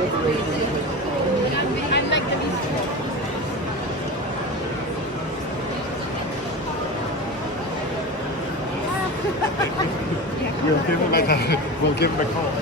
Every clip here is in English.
I'm like the least We'll give him we'll give him a call.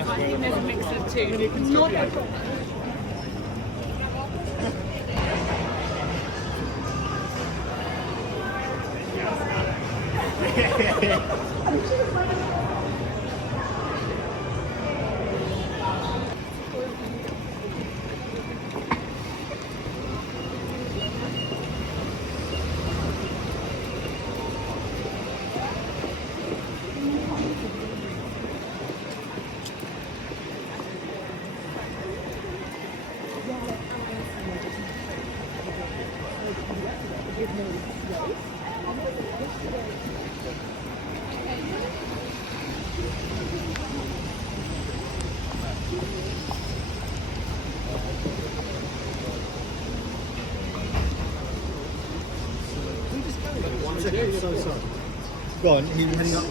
I think there's a mix of two. Go on, he's heading up.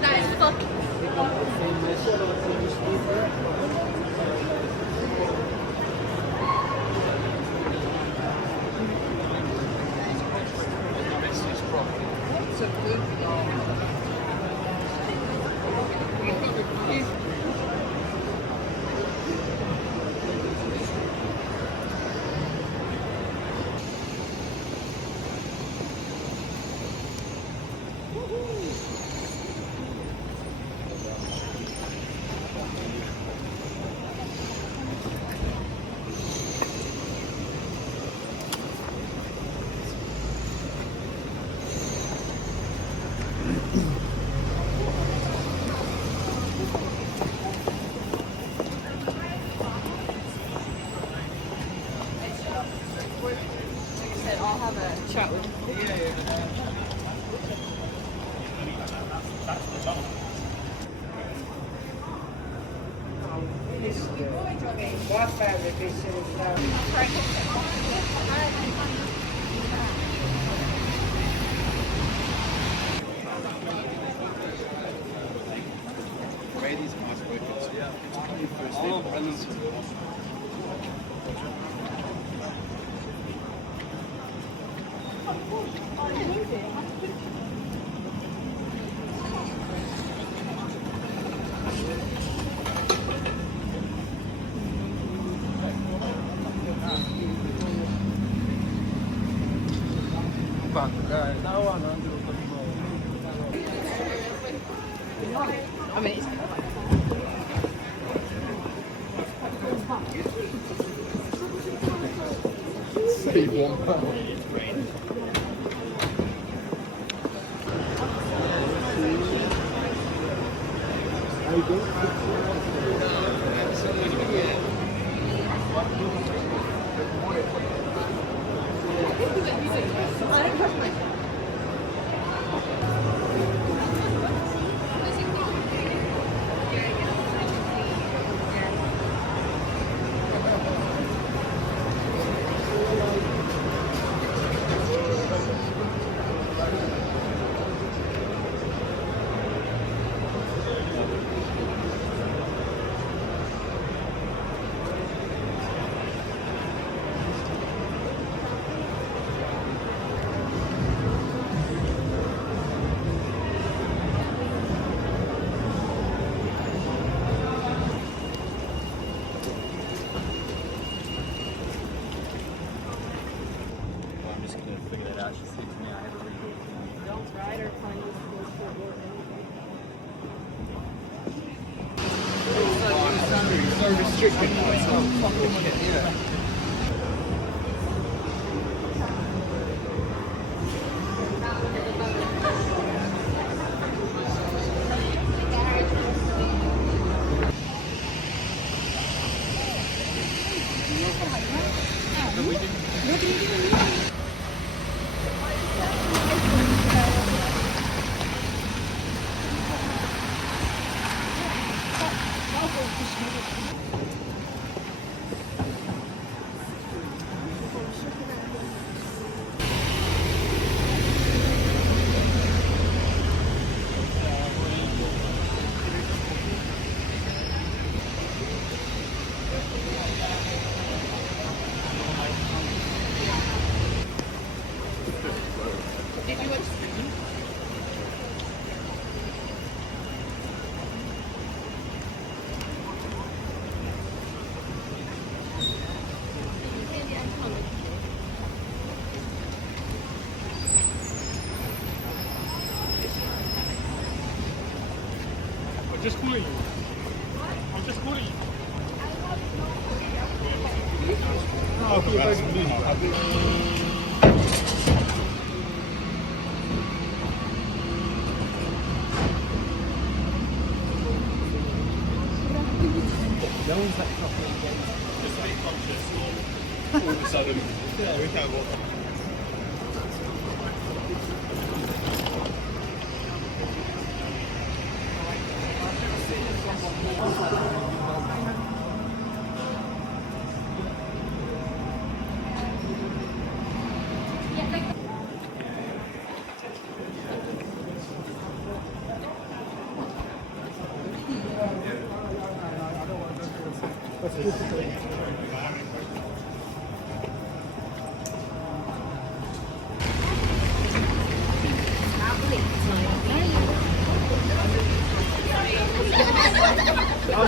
That is fucking. I'll have a chat with you. I mean, Save £1. I'm just gonna figure that out. She said to me I have a record. Don't ride or find this bullshit or anything. So restricted now. It's not fucking shit. Yeah. I'm just calling you. I'm just calling you. No, I feel very No one's that properly just a bit conscious all of a sudden. Yeah, we can't walk.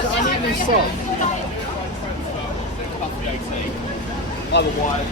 I need new socks. Otherwise.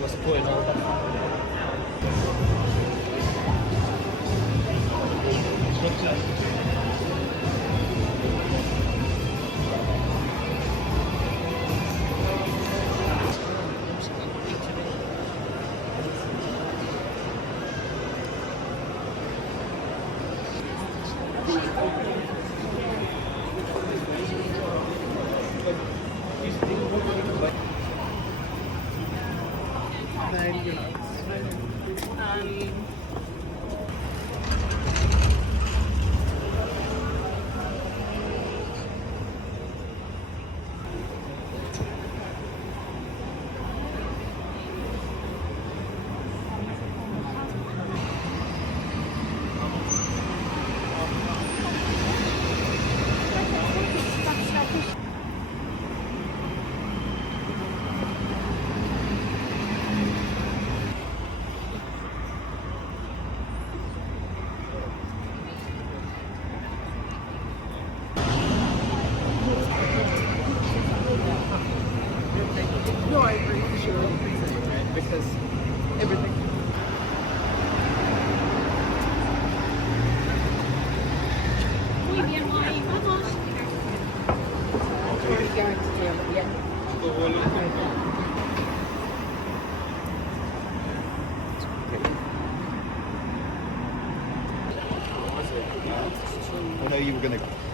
What's the point? No, I agree. Sure, because everything. Muy bien, ahí vamos. We're going to do it, yeah. I know you were going to